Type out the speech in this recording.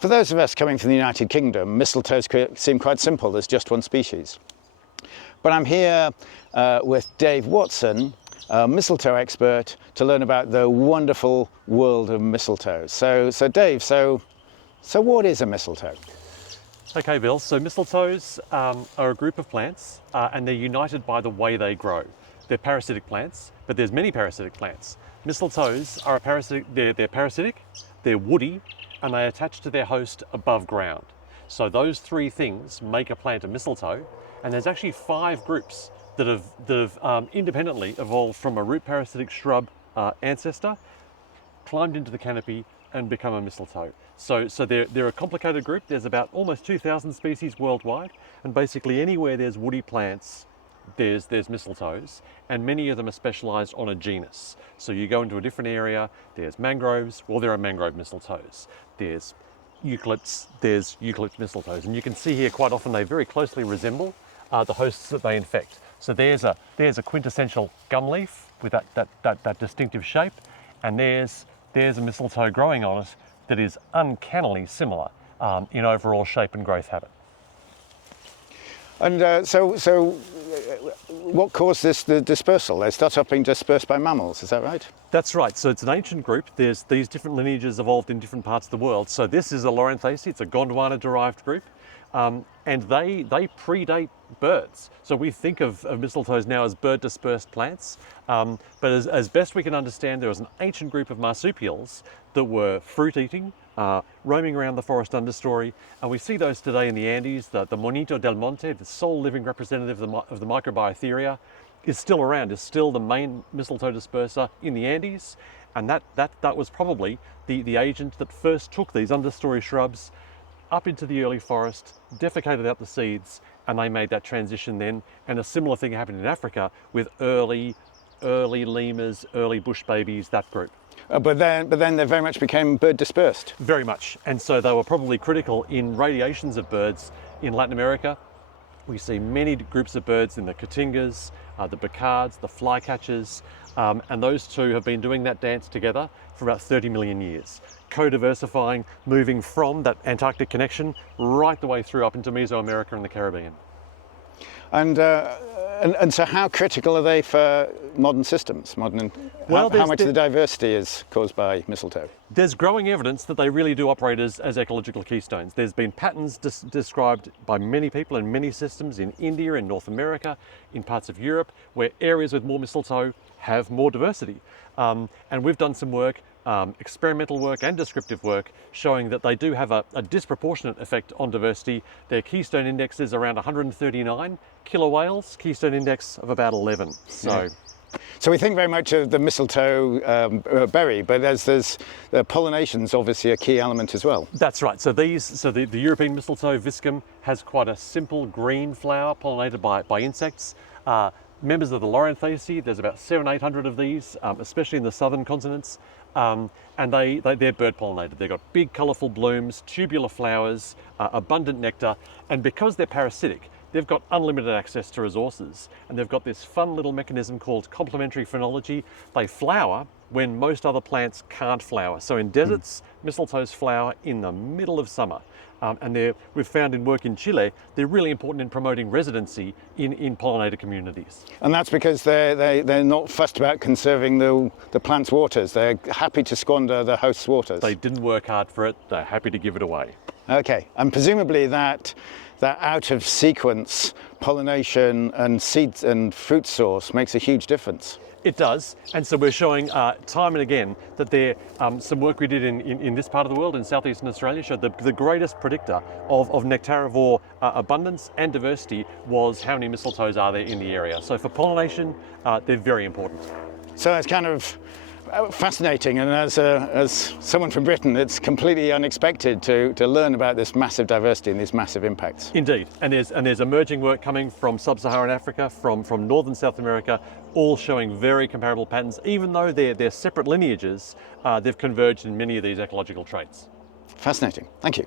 For those of us coming from the United Kingdom, mistletoes seem quite simple. There's just one species. But I'm here with Dave Watson, a mistletoe expert, to learn about the wonderful world of mistletoe. So Dave, so what is a mistletoe? Okay, Bill. So mistletoes are a group of plants and they're united by the way they grow. They're parasitic plants, but there's many parasitic plants. Mistletoes are a parasitic, they're parasitic, they're woody, and they attach to their host above ground. So those three things make a plant a mistletoe, and there's actually 5 groups that have independently evolved from a root parasitic shrub ancestor, climbed into the canopy and become a mistletoe. So they're a complicated group. There's about almost 2,000 species worldwide, and basically anywhere there's woody plants, there's mistletoes, and many of them are specialized on a genus. So you go into a different area, there's mangroves, well, there are mangrove mistletoes. There's eucalypts, there's eucalypt mistletoes. And you can see here quite often they very closely resemble the hosts that they infect. So there's a quintessential gum leaf with that distinctive shape, and there's a mistletoe growing on it that is uncannily similar in overall shape and growth habit. And so what caused the dispersal? They start off being dispersed by mammals, is that right? That's right. So it's an ancient group. There's these different lineages evolved in different parts of the world. So this is a Loranthaceae. It's a Gondwana-derived group. And they predate birds. So we think of mistletoes now as bird-dispersed plants. But as best we can understand, there was an ancient group of marsupials that were fruit-eating, roaming around the forest understory. And we see those today in the Andes. The Monito del Monte, the sole living representative of the Microbiotheria, is still around, is still the main mistletoe disperser in the Andes. And that was probably the agent that first took these understory shrubs up into the early forest, defecated out the seeds, and they made that transition then. And a similar thing happened in Africa with early lemurs, early bush babies, that group. But then they very much became bird dispersed. Very much. And so they were probably critical in radiations of birds in Latin America. We see many groups of birds in the cotingas, the bacards, the flycatchers, and those two have been doing that dance together for about 30 million years, co-diversifying, moving from that Antarctic connection right the way through up into Mesoamerica and the Caribbean. And so how critical are they for modern systems? How much of the diversity is caused by mistletoe? There's growing evidence that they really do operate as ecological keystones. There's been patterns described by many people in many systems in India, in North America, in parts of Europe, where areas with more mistletoe have more diversity. And we've done some work, experimental work and descriptive work, showing that they do have a disproportionate effect on diversity. Their keystone index is around 139 killer whales, keystone index of about 11. So we think very much of the mistletoe berry, but there's the pollination's obviously a key element as well. That's right. So the European mistletoe viscum has quite a simple green flower pollinated by insects. Members of the Loranthaceae, there's about 700-800 of these, especially in the southern continents, and they're bird pollinated. They've got big colourful blooms, tubular flowers, abundant nectar, and because they're parasitic, they've got unlimited access to resources, and they've got this fun little mechanism called complementary phenology. They flower when most other plants can't flower. So in deserts, mistletoes flower in the middle of summer. And we've found in work in Chile, they're really important in promoting residency in pollinator communities. And that's because they're not fussed about conserving the plant's waters. They're happy to squander the host's waters. They didn't work hard for it. They're happy to give it away. Okay, and presumably that out of sequence pollination and seeds and fruit source makes a huge difference. It does, and so we're showing time and again that there, some work we did in this part of the world, in southeastern Australia, showed the greatest predictor of nectarivore abundance and diversity was how many mistletoes are there in the area. So for pollination, they're very important. So it's kind of fascinating, and as someone from Britain, it's completely unexpected to learn about this massive diversity and these massive impacts. Indeed, and there's emerging work coming from sub-Saharan Africa, from northern South America, all showing very comparable patterns. Even though they're separate lineages, they've converged in many of these ecological traits. Fascinating. Thank you.